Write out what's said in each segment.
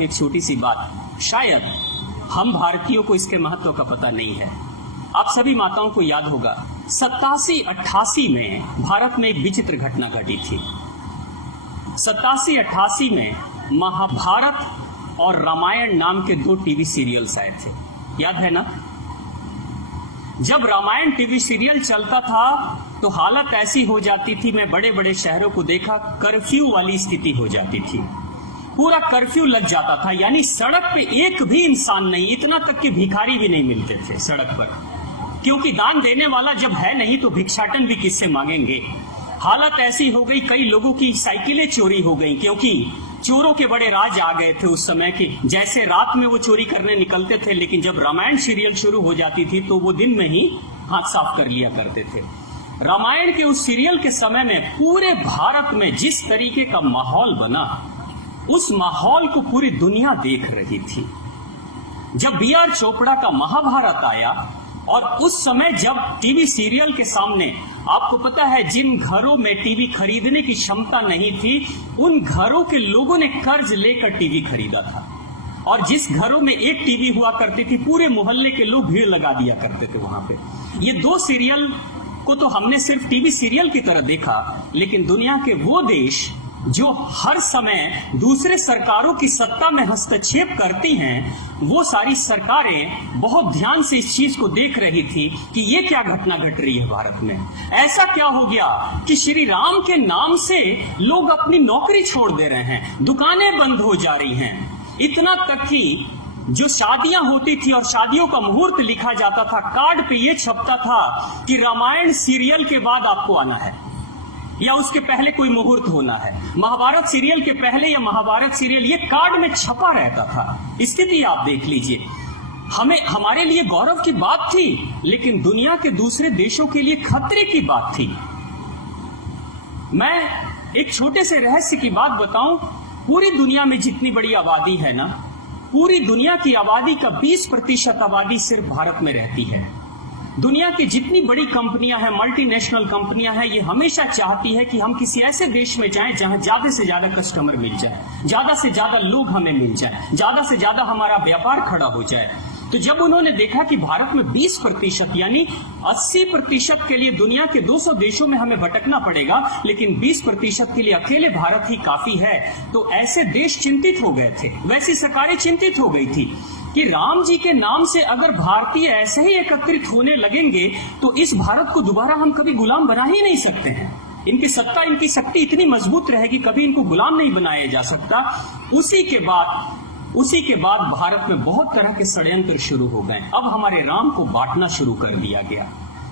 हूं एक छोटी सी बात, शायद हम भारतीयों को इसके महत्व का पता नहीं है। आप सभी माताओं को याद होगा 87-88 में भारत में एक विचित्र घटना घटी थी। 87-88 में महाभारत और रामायण नाम के 2 टीवी सीरियल्स आए थे, याद है ना? जब रामायण टीवी सीरियल चलता था तो हालत ऐसी हो जाती थी, मैं बड़े बड़े शहरों को देखा, कर्फ्यू वाली स्थिति हो जाती थी। पूरा कर्फ्यू लग जाता था, यानी सड़क पे एक भी इंसान नहीं, इतना तक कि भिखारी भी नहीं मिलते थे सड़क पर, क्योंकि दान देने वाला जब है नहीं तो भिक्षाटन भी किससे मांगेंगे। हालत ऐसी हो गई, कई लोगों की साइकिलें चोरी हो गई, क्योंकि चोरों के बड़े राज आ गए थे उस समय की। जैसे रात में वो चोरी करने निकलते थे, लेकिन जब रामायण सीरियल शुरू हो जाती थी तो वो दिन में ही हाथ साफ कर लिया करते थे। रामायण के उस सीरियल के समय में पूरे भारत में जिस तरीके का माहौल बना, उस माहौल को पूरी दुनिया देख रही थी। जब B.R. चोपड़ा का महाभारत आया, और उस समय जब टीवी सीरियल के सामने, आपको पता है जिन घरों में टीवी खरीदने की क्षमता नहीं थी, उन घरों के लोगों ने कर्ज लेकर टीवी खरीदा था, और जिस घरों में एक टीवी हुआ करती थी, पूरे मोहल्ले के लोग भीड़ लगा दिया करते थे वहां पे। ये 2 सीरियल को तो हमने सिर्फ टीवी सीरियल की तरह देखा, लेकिन दुनिया के वो देश जो हर समय दूसरे सरकारों की सत्ता में हस्तक्षेप करती हैं, वो सारी सरकारें बहुत ध्यान से इस चीज को देख रही थी कि ये क्या घटना घट रही है भारत में। ऐसा क्या हो गया कि श्री राम के नाम से लोग अपनी नौकरी छोड़ दे रहे हैं, दुकानें बंद हो जा रही हैं। इतना तक कि जो शादियां होती थी और शादियों का मुहूर्त लिखा जाता था, कार्ड पे ये छपता था कि रामायण सीरियल के बाद आपको आना है, या उसके पहले कोई मुहूर्त होना है। महाभारत सीरियल के पहले या महाभारत सीरियल, ये कार्ड में छपा रहता था। स्थिति आप देख लीजिए। हमारे लिए गौरव की बात थी, लेकिन दुनिया के दूसरे देशों के लिए खतरे की बात थी। मैं एक छोटे से रहस्य की बात बताऊं, पूरी दुनिया में जितनी बड़ी आबादी है ना, पूरी दुनिया की आबादी का 20% आबादी सिर्फ भारत में रहती है। दुनिया की जितनी बड़ी कंपनियां हैं, मल्टीनेशनल कंपनियां हैं, ये हमेशा चाहती है कि हम किसी ऐसे देश में जाएं जहां ज्यादा से ज्यादा कस्टमर मिल जाए, ज्यादा से ज्यादा लोग हमें मिल जाए, ज्यादा से ज्यादा हमारा व्यापार खड़ा हो जाए। तो जब उन्होंने देखा कि भारत में 20% यानी 80% के लिए दुनिया के 200 देशों में हमें भटकना पड़ेगा, लेकिन 20% के लिए अकेले भारत ही काफी है, तो ऐसे देश चिंतित हो गए थे, वैसी सरकारें चिंतित हो गई थी कि राम जी के नाम से अगर भारतीय ऐसे ही एकत्रित होने लगेंगे तो इस भारत को दोबारा हम कभी गुलाम बना ही नहीं सकते हैं। इनकी सत्ता, इनकी शक्ति इतनी मजबूत रहेगी, कभी इनको गुलाम नहीं बनाया जा सकता। उसी के बाद भारत में बहुत तरह के षड्यंत्र शुरू हो गए। अब हमारे राम को बांटना शुरू कर दिया गया।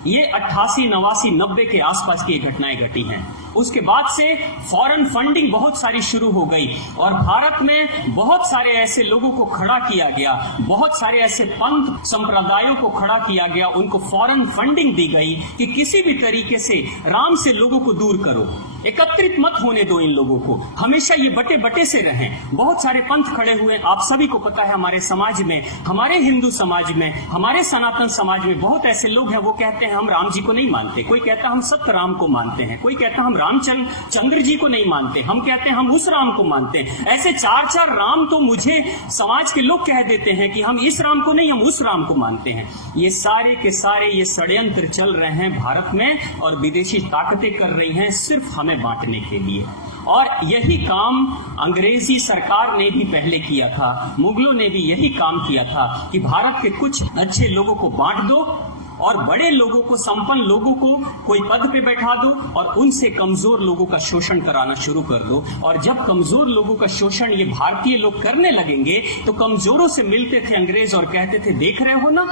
ये 88, 89, 90 के आसपास की घटनाएं घटी हैं। उसके बाद से फॉरेन फंडिंग बहुत सारी शुरू हो गई, और भारत में बहुत सारे ऐसे लोगों को खड़ा किया गया, बहुत सारे ऐसे पंथ संप्रदायों को खड़ा किया गया, उनको फॉरेन फंडिंग दी गई कि किसी भी तरीके से राम से लोगों को दूर करो, एकत्रित मत होने दो इन लोगों को, हमेशा ये बटे बटे से रहें। बहुत सारे पंथ खड़े हुए, आप सभी को पता है हमारे समाज में, हमारे हिंदू समाज में, हमारे सनातन समाज में बहुत ऐसे लोग हैं, वो कहते हैं हम राम जी को नहीं मानते, कोई कहता है हम सत्य राम को मानते हैं, कोई कहता है हम रामचंद्र जी को नहीं मानते, हम कहते हैं हम उस राम को मानते हैं। ऐसे 4-4 राम तो मुझे समाज के लोग कह देते हैं कि हम इस राम को नहीं, हम उस राम को मानते हैं। ये सारे के सारे ये षड्यंत्र चल रहे हैं भारत में, और विदेशी ताकतें कर रही हैं सिर्फ हमें बांटने के लिए। और यही काम अंग्रेजी सरकार ने भी पहले किया था, मुगलों ने भी यही काम किया था कि भारत के कुछ अच्छे लोगों को बांट दो और बड़े लोगों को, संपन्न लोगों को कोई पद पे बैठा दो, और उनसे कमजोर लोगों का शोषण कराना शुरू कर दो। और जब कमजोर लोगों का शोषण ये भारतीय लोग करने लगेंगे तो कमजोरों से मिलते थे अंग्रेज और कहते थे देख रहे हो ना,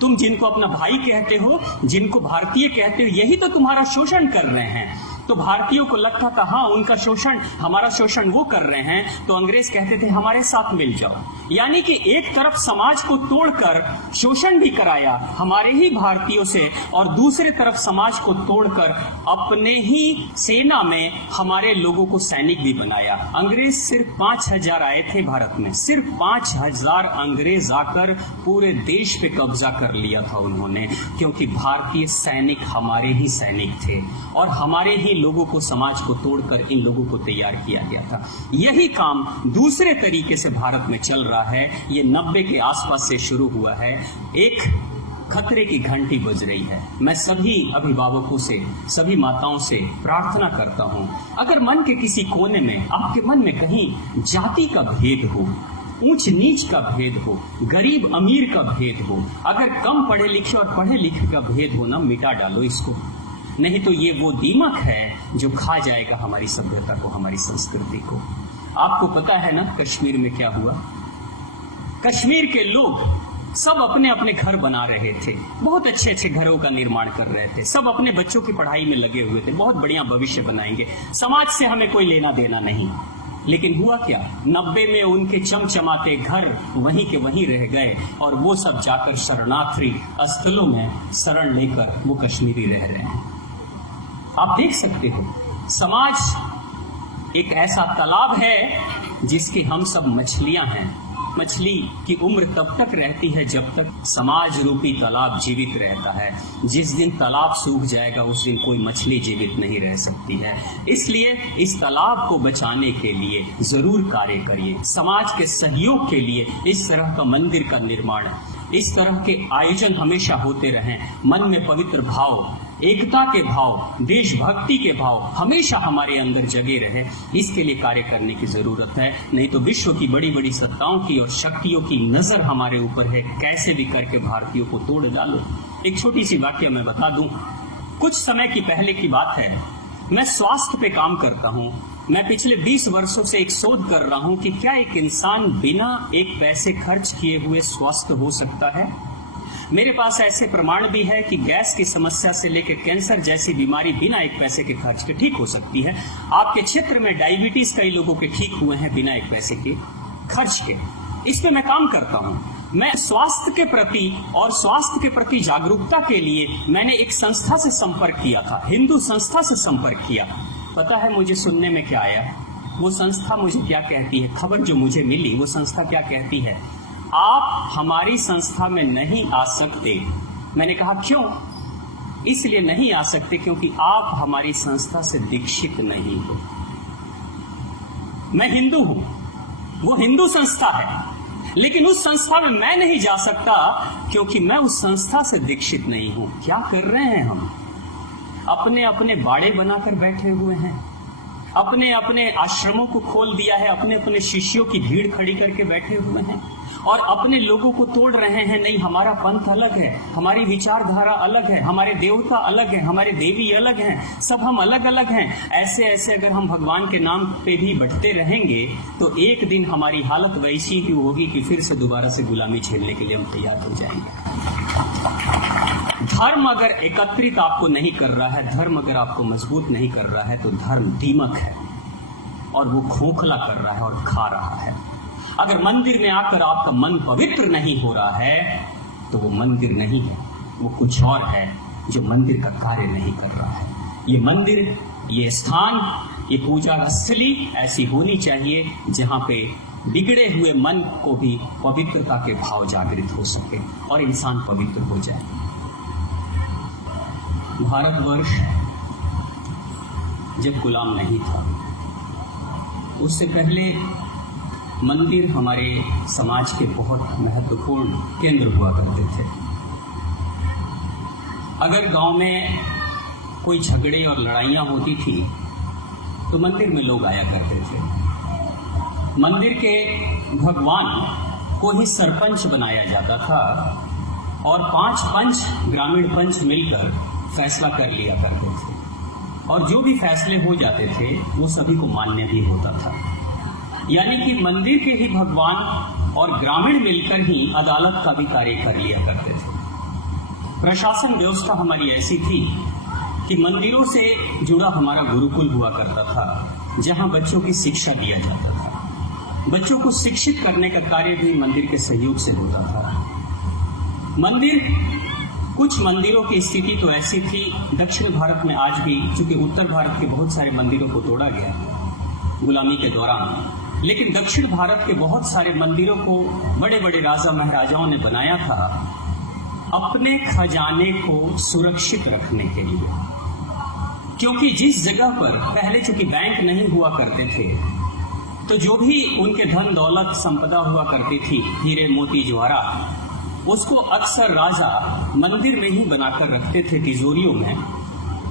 तुम जिनको अपना भाई कहते हो, जिनको भारतीय कहते हो, यही तो तुम्हारा शोषण कर रहे हैं। तो भारतीयों को लगता था हाँ उनका शोषण, हमारा शोषण वो कर रहे हैं, तो अंग्रेज कहते थे हमारे साथ मिल जाओ। यानी कि एक तरफ समाज को तोड़कर शोषण भी कराया हमारे ही भारतीयों से, और दूसरे तरफ समाज को तोड़कर अपने ही सेना में हमारे लोगों को सैनिक भी बनाया। अंग्रेज सिर्फ 5000 आए थे भारत में, सिर्फ 5000 अंग्रेज आकर पूरे देश पे कब्जा कर लिया था उन्होंने, क्योंकि भारतीय सैनिक हमारे ही सैनिक थे और हमारे ही लोगों को, समाज को तोड़कर इन लोगों को तैयार किया गया था। यही काम दूसरे तरीके से भारत में चल रहा है। ये 90 के आसपास से शुरू हुआ है। एक खतरे की घंटी बज रही है। मैं सभी अभिभावकों से, सभी माताओं से प्रार्थना करता हूं, अगर मन के किसी कोने में, आपके मन में कहीं जाति का भेद हो, ऊंच नीच का भेद हो, गरीब अमीर का भेद हो, अगर कम पढ़े लिखे और पढ़े लिखे का भेद हो ना, मिटा डालो इसको। नहीं तो ये वो दीमक है जो खा जाएगा हमारी सभ्यता को, हमारी संस्कृति को। आपको पता है ना कश्मीर में क्या हुआ? कश्मीर के लोग सब अपने अपने घर बना रहे थे, बहुत अच्छे अच्छे घरों का निर्माण कर रहे थे, सब अपने बच्चों की पढ़ाई में लगे हुए थे, बहुत बढ़िया भविष्य बनाएंगे, समाज से हमें कोई लेना देना नहीं। लेकिन हुआ क्या? 90 में उनके चमचमाते घर वहीं के वहीं रह गए और वो सब जाकर शरणार्थी स्थलों में शरण लेकर वो कश्मीरी रह रहे हैं। आप देख सकते हो, समाज एक ऐसा तालाब है जिसके हम सब मछलियां हैं। मछली की उम्र तब तक रहती है जब तक समाज रूपी तालाब जीवित रहता है। जिस दिन तालाब सूख जाएगा उस दिन कोई मछली जीवित नहीं रह सकती है। इसलिए इस तालाब को बचाने के लिए जरूर कार्य करिए। समाज के सहयोग के लिए इस तरह का मंदिर का निर्माण, इस तरह के आयोजन हमेशा होते रहें। मन में पवित्र भाव, एकता के भाव, देशभक्ति के भाव हमेशा हमारे अंदर जगे रहे, इसके लिए कार्य करने की जरूरत है। नहीं तो विश्व की बड़ी बड़ी सत्ताओं की और शक्तियों की नजर हमारे ऊपर है, कैसे भी करके भारतीयों को तोड़ डालो। एक छोटी सी वाक्य मैं बता दूं। कुछ समय की पहले की बात है, मैं स्वास्थ्य पे काम करता हूं। मैं पिछले 20 वर्षों से एक शोध कर रहा हूं कि क्या एक इंसान बिना एक पैसे खर्च किए हुए स्वस्थ हो सकता है। मेरे पास ऐसे प्रमाण भी है कि गैस की समस्या से लेकर कैंसर जैसी बीमारी बिना एक पैसे के खर्च के ठीक हो सकती है। आपके क्षेत्र में डायबिटीज कई लोगों के ठीक हुए हैं बिना एक पैसे के खर्च के। इस पे मैं काम करता हूं। मैं स्वास्थ्य के प्रति और स्वास्थ्य के प्रति जागरूकता के लिए मैंने एक संस्था से संपर्क किया था, हिंदू संस्था से संपर्क किया। पता है मुझे सुनने में क्या आया? वो संस्था मुझे क्या कहती है, खबर जो मुझे मिली, वो संस्था क्या कहती है, आप हमारी संस्था में नहीं आ सकते। मैंने कहा क्यों? इसलिए नहीं आ सकते क्योंकि आप हमारी संस्था से दीक्षित नहीं हो। मैं हिंदू हूं, वो हिंदू संस्था है, लेकिन उस संस्था में मैं नहीं जा सकता क्योंकि मैं उस संस्था से दीक्षित नहीं हूं। क्या कर रहे हैं हम? अपने अपने बाड़े बनाकर बैठे हुए हैं, अपने अपने आश्रमों को खोल दिया है, अपने अपने शिष्यों की भीड़ खड़ी करके बैठे हुए हैं और अपने लोगों को तोड़ रहे हैं। नहीं, हमारा पंथ अलग है, हमारी विचारधारा अलग है, हमारे देवता अलग है, हमारे देवी अलग हैं, सब हम अलग अलग हैं। ऐसे ऐसे अगर हम भगवान के नाम पे भी बढ़ते रहेंगे तो एक दिन हमारी हालत वैसी ही होगी कि फिर से दोबारा से गुलामी झेलने के लिए हम तैयार हो जाएंगे। धर्म अगर एकत्रित आपको नहीं कर रहा है, धर्म अगर आपको मजबूत नहीं कर रहा है, तो धर्म दीमक है और वो खोखला कर रहा है और खा रहा है। अगर मंदिर में आकर आपका मन पवित्र नहीं हो रहा है तो वो मंदिर नहीं है, वो कुछ और है जो मंदिर का कार्य नहीं कर रहा है। ये मंदिर, ये स्थान, ये पूजा स्थली ऐसी होनी चाहिए जहां पे बिगड़े हुए मन को भी पवित्रता के भाव जागृत हो सके और इंसान पवित्र हो जाए। भारतवर्ष जब गुलाम नहीं था, उससे पहले मंदिर हमारे समाज के बहुत महत्वपूर्ण केंद्र हुआ करते थे। अगर गांव में कोई झगड़े और लड़ाइयाँ होती थी तो मंदिर में लोग आया करते थे। मंदिर के भगवान को ही सरपंच बनाया जाता था और 5 पंच, ग्रामीण पंच मिलकर फैसला कर लिया करते थे और जो भी फैसले हो जाते थे वो सभी को मान्य भी होता था। यानी कि मंदिर के ही भगवान और ग्रामीण मिलकर ही अदालत का भी कार्य कर लिया करते थे। प्रशासन व्यवस्था हमारी ऐसी थी कि मंदिरों से जुड़ा हमारा गुरुकुल हुआ करता था, जहां बच्चों की शिक्षा दिया जाता था। बच्चों को शिक्षित करने का कार्य भी मंदिर के सहयोग से होता था। मंदिर, कुछ मंदिरों की स्थिति तो ऐसी थी दक्षिण भारत में आज भी, चूंकि उत्तर भारत के बहुत सारे मंदिरों को तोड़ा गया गुलामी के दौरान, लेकिन दक्षिण भारत के बहुत सारे मंदिरों को बड़े बड़े राजा महाराजाओं ने बनाया था अपने खजाने को सुरक्षित रखने के लिए। क्योंकि जिस जगह पर पहले चूंकि बैंक नहीं हुआ करते थे, तो जो भी उनके धन दौलत संपदा हुआ करती थी, हीरे मोती जवाहरात, उसको अक्सर राजा मंदिर में ही बनाकर रखते थे, तिजोरियों में,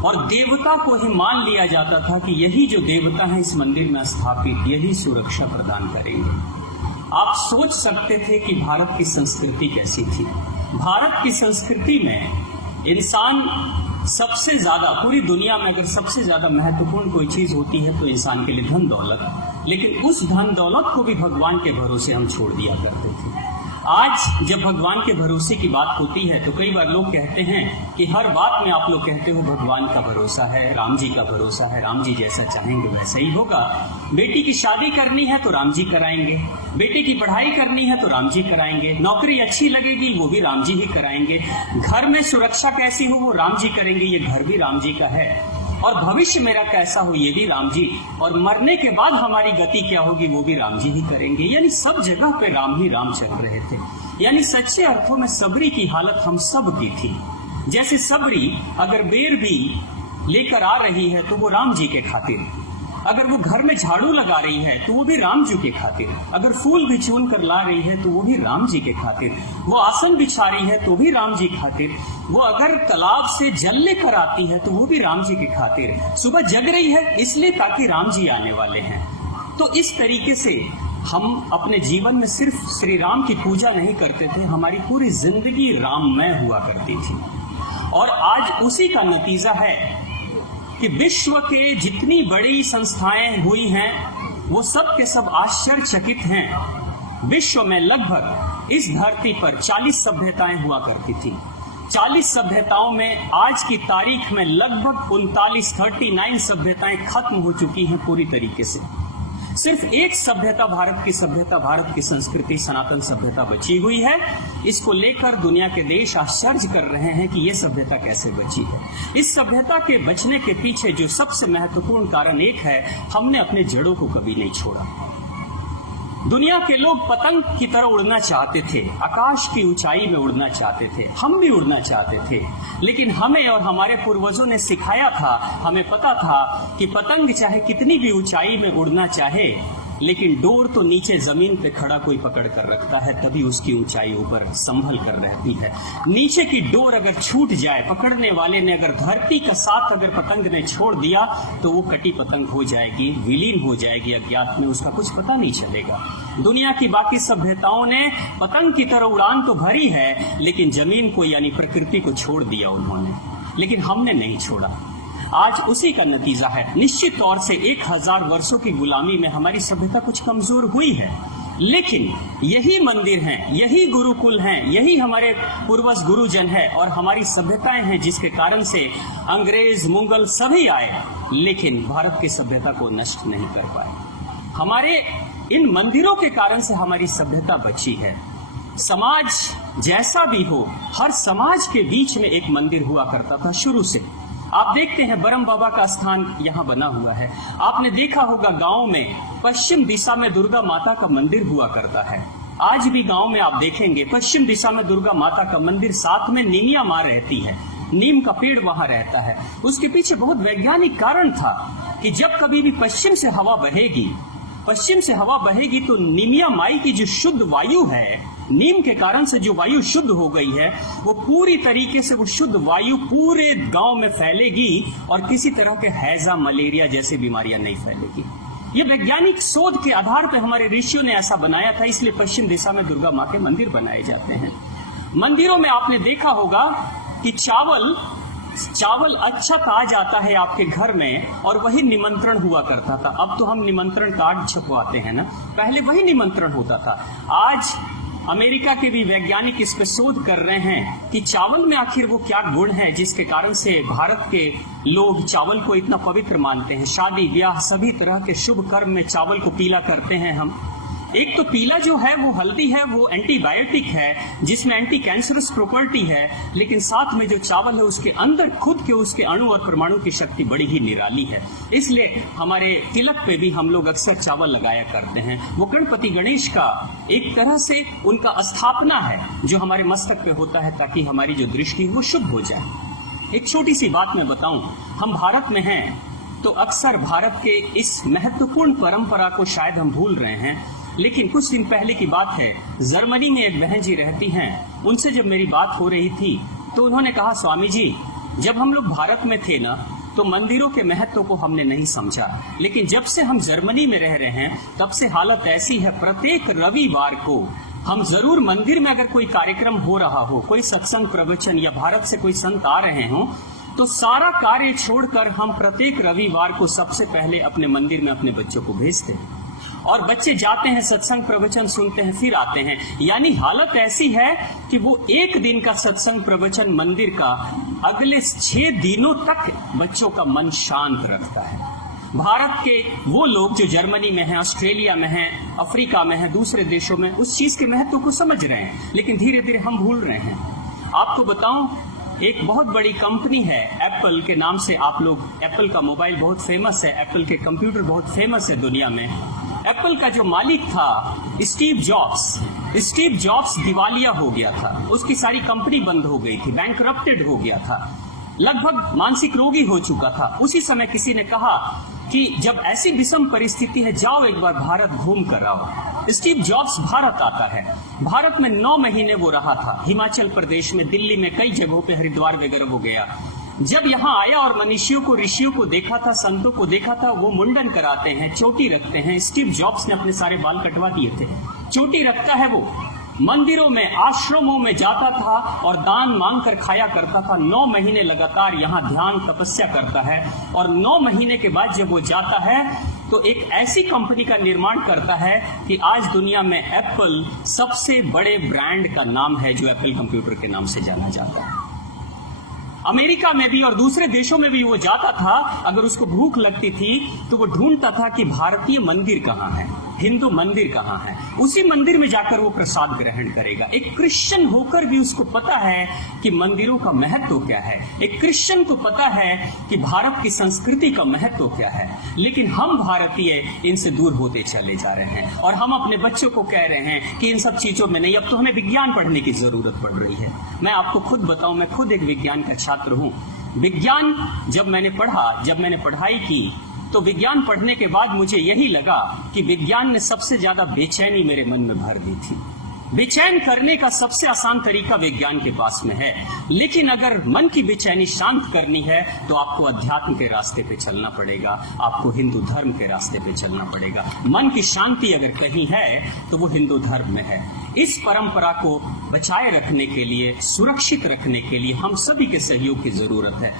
और देवता को ही मान लिया जाता था कि यही जो देवता है इस मंदिर में स्थापित, यही सुरक्षा प्रदान करेंगे। आप सोच सकते थे कि भारत की संस्कृति कैसी थी। भारत की संस्कृति में इंसान सबसे ज्यादा, पूरी दुनिया में अगर सबसे ज्यादा महत्वपूर्ण कोई चीज होती है तो इंसान के लिए धन दौलत, लेकिन उस धन दौलत को भी भगवान के भरोसे हम छोड़ दिया करते थे। आज जब भगवान के भरोसे की बात होती है तो कई बार लोग कहते हैं कि हर बात में आप लोग कहते हो भगवान का भरोसा है, राम जी का भरोसा है, राम जी जैसा चाहेंगे वैसा ही होगा। बेटी की शादी करनी है तो राम जी कराएंगे, बेटे की पढ़ाई करनी है तो राम जी कराएंगे, नौकरी अच्छी लगेगी वो भी राम जी ही कराएंगे, घर में सुरक्षा कैसी हो वो राम जी करेंगे, ये घर भी राम जी का है, और भविष्य मेरा कैसा हो ये भी राम जी, और मरने के बाद हमारी गति क्या होगी वो भी राम जी ही करेंगे। यानी सब जगह पे राम ही राम चल रहे थे। यानी सच्चे अर्थों में सबरी की हालत हम सब की थी। जैसे सबरी अगर बेर भी लेकर आ रही है तो वो राम जी के खातिर, अगर वो घर में झाड़ू लगा रही है तो वो भी राम जी के खातिर, अगर फूल भी चुन कर ला रही है तो वो भी राम जी के खातिर, वो आसन बिछा रही है तो भी राम जी खातिर, वो अगर तालाब से जल लेकर आती है तो वो भी राम जी के खातिर, सुबह जग रही है इसलिए ताकि राम जी आने वाले हैं। तो इस तरीके से हम अपने जीवन में सिर्फ श्री राम की पूजा नहीं करते थे, हमारी पूरी जिंदगी राममय हुआ करती थी। और आज उसी का नतीजा है कि विश्व के जितनी बड़ी संस्थाएं हुई हैं वो सब के सब आश्चर्यचकित हैं। विश्व में लगभग इस धरती पर 40 सभ्यताएं हुआ करती थी। 40 सभ्यताओं में आज की तारीख में लगभग 39 सभ्यताएं खत्म हो चुकी हैं पूरी तरीके से। सिर्फ एक सभ्यता, भारत की सभ्यता, भारत की संस्कृति, सनातन सभ्यता बची हुई है। इसको लेकर दुनिया के देश आश्चर्य कर रहे हैं कि यह सभ्यता कैसे बची है। इस सभ्यता के बचने के पीछे जो सबसे महत्वपूर्ण कारण एक है, हमने अपने जड़ों को कभी नहीं छोड़ा। दुनिया के लोग पतंग की तरह उड़ना चाहते थे, आकाश की ऊंचाई में उड़ना चाहते थे, हम भी उड़ना चाहते थे, लेकिन हमें और हमारे पूर्वजों ने सिखाया था, हमें पता था कि पतंग चाहे कितनी भी ऊंचाई में उड़ना चाहे, लेकिन डोर तो नीचे जमीन पे खड़ा कोई पकड़ कर रखता है, तभी उसकी ऊंचाई ऊपर संभल कर रहती है। नीचे की डोर अगर छूट जाए, पकड़ने वाले ने अगर धरती का साथ अगर पतंग ने छोड़ दिया तो वो कटी पतंग हो जाएगी, विलीन हो जाएगी अज्ञात में, उसका कुछ पता नहीं चलेगा। दुनिया की बाकी सभ्यताओं ने पतंग की तरह उड़ान तो भरी है, लेकिन जमीन को यानी प्रकृति को छोड़ दिया उन्होंने, लेकिन हमने नहीं छोड़ा। आज उसी का नतीजा है। निश्चित तौर से 1000 वर्षों की गुलामी में हमारी सभ्यता कुछ कमजोर हुई है, लेकिन यही मंदिर हैं, यही गुरुकुल हैं, यही हमारे पूर्वज गुरुजन है और हमारी सभ्यताएं हैं जिसके कारण से अंग्रेज, मुगल सभी आए, लेकिन भारत की सभ्यता को नष्ट नहीं कर पाए। हमारे इन मंदिरों के कारण से हमारी सभ्यता बची है। समाज जैसा भी हो, हर समाज के बीच में एक मंदिर हुआ करता था शुरू से। आप देखते हैं ब्रह्म बाबा का स्थान यहाँ बना हुआ है। आपने देखा होगा गांव में पश्चिम दिशा में दुर्गा माता का मंदिर हुआ करता है। आज भी गांव में आप देखेंगे पश्चिम दिशा में दुर्गा माता का मंदिर, साथ में नीमिया माँ रहती है, नीम का पेड़ वहां रहता है। उसके पीछे बहुत वैज्ञानिक कारण था कि जब कभी भी पश्चिम से हवा बहेगी तो नीमिया माई की जो शुद्ध वायु है, नीम के कारण से जो वायु शुद्ध हो गई है, वो पूरी तरीके से वो शुद्ध वायु पूरे गांव में फैलेगी और किसी तरह के हैजा, मलेरिया जैसी बीमारियां नहीं फैलेगी। ये वैज्ञानिक शोध के आधार पर हमारे ऋषियों ने ऐसा बनाया था, इसलिए पश्चिम दिशा में दुर्गा माँ के मंदिर बनाए जाते हैं। मंदिरों में आपने देखा होगा कि चावल अच्छा कहा जाता है आपके घर में, और वही निमंत्रण हुआ करता था। अब तो हम निमंत्रण कार्ड छपवाते हैं ना, पहले वही निमंत्रण होता था। आज अमेरिका के भी वैज्ञानिक इस पे शोध कर रहे हैं कि चावल में आखिर वो क्या गुण है जिसके कारण से भारत के लोग चावल को इतना पवित्र मानते हैं। शादी ब्याह सभी तरह के शुभ कर्म में चावल को पीला करते हैं हम। एक तो पीला जो है वो हल्दी है, वो एंटीबायोटिक है जिसमें एंटी कैंसरस प्रॉपर्टी है, लेकिन साथ में जो चावल है उसके अंदर खुद के उसके अणु और परमाणु की शक्ति बड़ी ही निराली है। इसलिए हमारे तिलक पे भी हम लोग अक्सर चावल लगाया करते हैं। वो गणपति गणेश का एक तरह से उनका स्थापना है जो हमारे मस्तक पे होता है, ताकि हमारी जो दृष्टि वो शुभ हो जाए। एक छोटी सी बात मैं बताऊं, हम भारत में हैं तो अक्सर भारत के इस महत्वपूर्ण परंपरा को शायद हम भूल रहे हैं। लेकिन कुछ दिन पहले की बात है, जर्मनी में एक बहन जी रहती हैं, उनसे जब मेरी बात हो रही थी तो उन्होंने कहा, स्वामी जी जब हम लोग भारत में थे ना तो मंदिरों के महत्व को हमने नहीं समझा, लेकिन जब से हम जर्मनी में रह रहे हैं तब से हालत ऐसी है, प्रत्येक रविवार को हम जरूर मंदिर में अगर कोई कार्यक्रम हो रहा हो, कोई सत्संग प्रवचन या भारत से कोई संत आ रहे हों, तो सारा कार्य छोड़कर हम प्रत्येक रविवार को सबसे पहले अपने मंदिर में अपने बच्चों को भेजते हैं और बच्चे जाते हैं, सत्संग प्रवचन सुनते हैं, फिर आते हैं। यानी हालत ऐसी है कि वो एक दिन का सत्संग प्रवचन मंदिर का अगले 6 दिनों तक बच्चों का मन शांत रखता है। भारत के वो लोग जो जर्मनी में हैं, ऑस्ट्रेलिया में हैं, अफ्रीका में हैं, दूसरे देशों में उस चीज के महत्व को समझ रहे हैं, लेकिन धीरे धीरे हम भूल रहे हैं। आपको बताऊं, एक बहुत बड़ी कंपनी है एप्पल के नाम से, आप लोग, एप्पल का मोबाइल बहुत फेमस है, एप्पल के कंप्यूटर बहुत फेमस है दुनिया में। एप्पल का जो मालिक था स्टीव जॉब्स दिवालिया हो गया था, उसकी सारी कंपनी बंद हो गई थी, बैंकरप्टेड हो गया था, लगभग मानसिक रोगी हो चुका था। उसी समय किसी ने कहा कि जब ऐसी विषम परिस्थिति है, जाओ एक बार भारत घूम कर आओ। स्टीव जॉब्स भारत आता है। भारत में 9 महीने वो रहा था, हिमाचल प्रदेश में, दिल्ली में, कई जगहों पे, हरिद्वार वगैरह वो गया। जब यहाँ आया और मनीषियों को, ऋषियों को देखा था, संतों को देखा था, वो मुंडन कराते हैं, चोटी रखते हैं। स्टीव जॉब्स ने अपने सारे बाल कटवा दिए थे, चोटी रखता है वो, मंदिरों में, आश्रमों में जाता था और दान मांग कर खाया करता था। 9 महीने लगातार यहाँ ध्यान तपस्या करता है और 9 महीने के बाद जब वो जाता है तो एक ऐसी कंपनी का निर्माण करता है कि आज दुनिया में एप्पल सबसे बड़े ब्रांड का नाम है, जो एप्पल कंप्यूटर के नाम से जाना जाता है। अमेरिका में भी और दूसरे देशों में भी वो जाता था, अगर उसको भूख लगती थी तो वो ढूंढता था कि भारतीय मंदिर कहाँ है, हिंदू मंदिर कहाँ है, उसी मंदिर में जाकर वो प्रसाद ग्रहण करेगा। एक क्रिश्चियन होकर भी उसको पता है कि मंदिरों का महत्व क्या है, एक क्रिश्चियन को पता है कि भारत की संस्कृति का महत्व क्या है। लेकिन हम भारतीय इनसे दूर होते चले जा रहे हैं और हम अपने बच्चों को कह रहे हैं कि इन सब चीजों में नहीं, अब तो हमें विज्ञान पढ़ने की जरूरत पड़ रही है। मैं आपको खुद बताऊं, मैं खुद एक विज्ञान का छात्र हूं। विज्ञान जब मैंने पढ़ाई की तो विज्ञान पढ़ने के बाद मुझे यही लगा कि विज्ञान ने सबसे ज्यादा बेचैनी मेरे मन में भर दी थी। बेचैन करने का सबसे आसान तरीका विज्ञान के पास में है, लेकिन अगर मन की बेचैनी शांत करनी है तो आपको अध्यात्म के रास्ते पे चलना पड़ेगा, आपको हिंदू धर्म के रास्ते पे चलना पड़ेगा। मन की शांति अगर कहीं है तो वो हिंदू धर्म में है। इस परंपरा को बचाए रखने के लिए, सुरक्षित रखने के लिए हम सभी के सहयोग की जरूरत है।